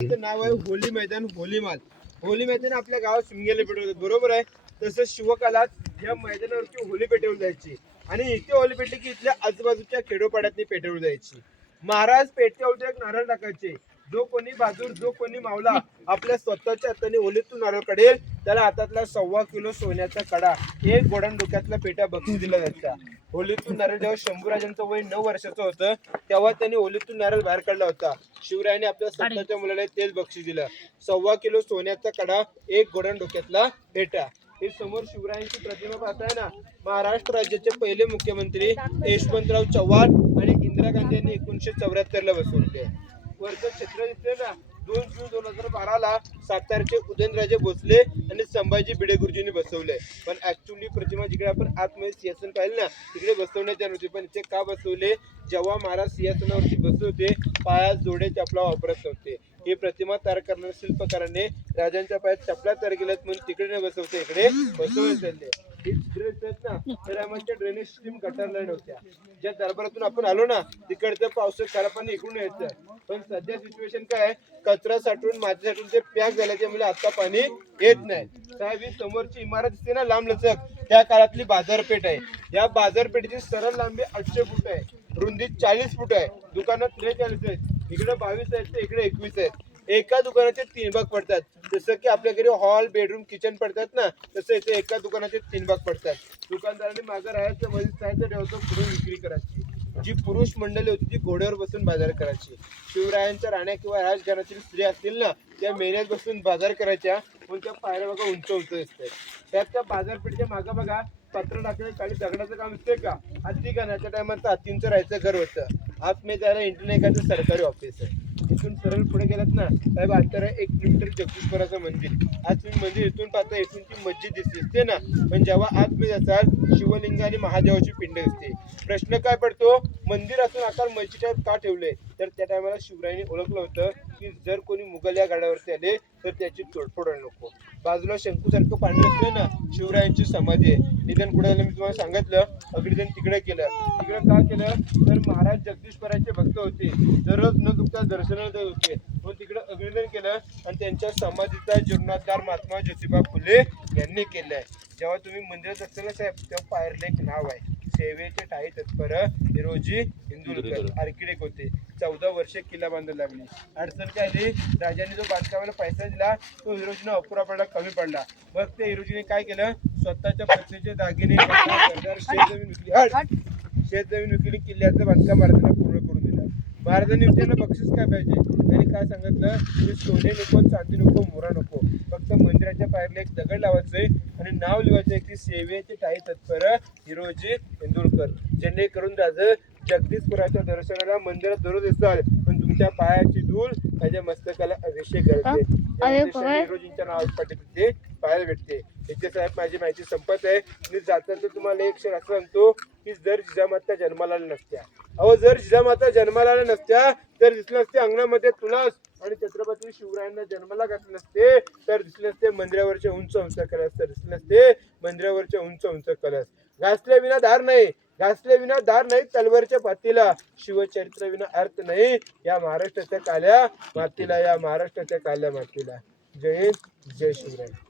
नाव आहे होली मैदान होलीमाल. होली मैदान आपल्या गावात शिमग्याला पेटवतात, बरोबर आहे. तसंच शिवकालात या मैदानावरती होली पेटवली जायची आणि इथे होली पेटली की इथल्या आजूबाजूच्या खेडोपाड्यातनी पेटवली जायची. महाराज पेटवते एक नारळ टाकायचे. जो कोणी बहादूर, जो कोणी मावला आपल्या स्वतःच्या हाताने होलीतून नारळ काढेल त्याला हातातला 1.25 किलो सोन्याचा कडा, एक गोडान डोक्यातला पेटा बक्षीस दिला जायचा. होलीतून नारळ जेव्हा शंभूराजांचं वय 9 वर्षाचं होतं तेव्हा त्यांनी होलीतून नारळ बाहेर काढला होता. शिवरायाने आपल्या स्वतःच्या मुलाला तेच बक्षीस दिलं. 1.25 किलो सोन्याचा कडा, एक गोडान डोक्यातला पेटा. हे समोर शिवरायांची प्रतिमा पाहताय ना. महाराष्ट्र राज्याचे पहिले मुख्यमंत्री यशवंतराव चव्हाण आणि इंदिरा गांधी यांनी 1974 ला बसवले. वरचं चित्र दिसतंय ना, 2 जून 2012 सातारचे उदयनराजे भोसले आणि संभाजी भिडे गुरुजींनी बसवले. पण ऍक्च्युअली प्रतिमा जिकडे आपण आतमध्ये सिंहासन पाहिलं ना तिकडे बसवण्यात आली होती. पण इथे का बसवले? जेव्हा महाराज सिंहासनावरती बसले होते पायात जोडे चपला वापरत नव्हते. ही प्रतिमा तयार करणाऱ्या शिल्पकारांनी राजांच्या पायात चपला तयार केल्यात म्हणून तिकडे न बसवते इकडे बसवण्यात आले. ही चित्र दिसतात ना, तर आमच्या ड्रेनेज सिस्टीम गटारला नव्हत्या. ज्या दरबारातून आपण आलो ना तिकडचं पावसाचं खारं पाणी इकडून यायचं. पण सध्या सिच्युएशन काय, कचरा साठवून माती साठवून ते पॅक झाल्याच्यामुळे आता पाणी येत नाही. साहेब ही समोरची इमारत दिसते ना लांब लचक, त्या काळातली बाजारपेठ आहे. या बाजारपेठेची सरळ लांबी 800 फूट आहे, रुंदी 40 फूट आहे. दुकानात 43 आहेत, इकडे 22 आहेत तर इकडे 21 आहेत. एका दुकानाचे 3 भाग पडतात. जसं की आपल्या घरी हॉल, बेडरूम, किचन पडतात ना, तसं इथे एका दुकानाचे 3 भाग पडतात. दुकानदाराने मागं राहायचं, मध्ये साहित्य ठेवतो, पुढे विक्री करायची. जी पुरुष मंडळी होती ती घोड्यावर बसून बाजार करायची. शिवरायांच्या राण्या किंवा राजघरातील स्त्री असतील ना त्या मेहनत बसून बाजार करायच्या. पण त्या पायऱ्या बघा उंच उंच असतात. त्यात त्या बाजारपेठेच्या मागं बघा पत्र टाकलेलं खाली दगडाचं काम असते का, हत्ती खाण्याच्या टायमात हत्तींचं राहायचं घर होतं. आतमध्ये जायला इंटरनेटचं सरकारी ऑफिस आहे. इथून सरळ पुढे गेलात ना साहेब अंतर आहे 1 किलोमीटर जगदीश्वराचं मंदिर. आज तुम्ही मंदिर इथून पाहता, इथून ती मस्जिद दिसते ना, पण जेव्हा आतमध्ये असाल शिवलिंग आणि महादेवाची पिंड दिसते. प्रश्न काय पडतो, मंदिर असून आकार मस्जिद का ठेवले? तर त्या टायमाला शिवरायांनी ओळखलं होतं की जर कोणी मुघल या गडावरती आले तर त्याची तोडफोड नको. बाजूला शंकूसारखं पांढरं असलं ना शिवरायांची समाधी आहे. निधन कुठे झालं मी तुम्हाला सांगितलं, अग्निदान तिकडे केलं. तिकडे का केलं तर महाराज जगदीश्वराचे भक्त होते, दररोज न चुकता दर्शनाला जात होते. मग तिकडे अग्निदान केलं आणि त्यांच्या समाधीचा जीर्णोद्धार महात्मा ज्योतिबा फुले यांनी केलाय. जेव्हा तुम्ही मंदिरात असाल ना साहेब तेव्हा पायरले एक नाव आहे, सेवेचे ठाई तत्पर हिरोजी इंदुरकर आर्किटेक्ट होते. 14 वर्षे किल्ला बांधायला लागली. अडचण काय आली, राजाने जो बांधकामाला पैसा दिला तो हिरोजीने अपुरा पडला, कमी पडला. मग ते हिरोजीने काय केलं, स्वतःच्या पत्नीचे दागिने शेतजमीन विकली, किल्ल्याचं बांधकाम महाराजांना पूर्ण करून दिलं. महाराजांनी त्यांना बक्षीस काय पाहिजे, त्यांनी काय सांगितलं की सोने नको, चांदी नको, मोरा नको, फक्त मंदिराच्या पायरीला एक दगड लावायचंय आणि नाव लिहायचंय की सेवेचे ठाई तत्पर हिरोजी इंदुरकर. जेणेकरून राजा जगदीशपुराच्या दर्शनाला मंदिरात दररोज येतात पण तुमच्या पायाची धूळ माझ्या मस्तकाला अभिषेक करते. हिरोजींच्या नावासाठी तिथे पाहायला भेटते. इथे साहेब माझी माहिती संपत आहे. मी जाताना तुम्हाला एक क्षण असं सांगतो की जर जिजामाता जन्माला आल्या नसत्या, जर जिजामाता जन्माला आल्या नसत्या तर दिसलं नसते अंगणामध्ये तुळस आणि छत्रपती शिवरायांना जन्माला घातले नसते तर दिसले नसते मंदिरावरचे उंच उंच कलश, तर दिसले नसते मंदिरावरचे उंच उंच कलश. घासले विना धार नाही, घासले विना धार नाही तलवारच्या पातीला, शिवचरित्र विना अर्थ नाही या महाराष्ट्राच्या काल्या मातीला, या महाराष्ट्राच्या काल्या मातीला. जय हिंद, जय शिवराय.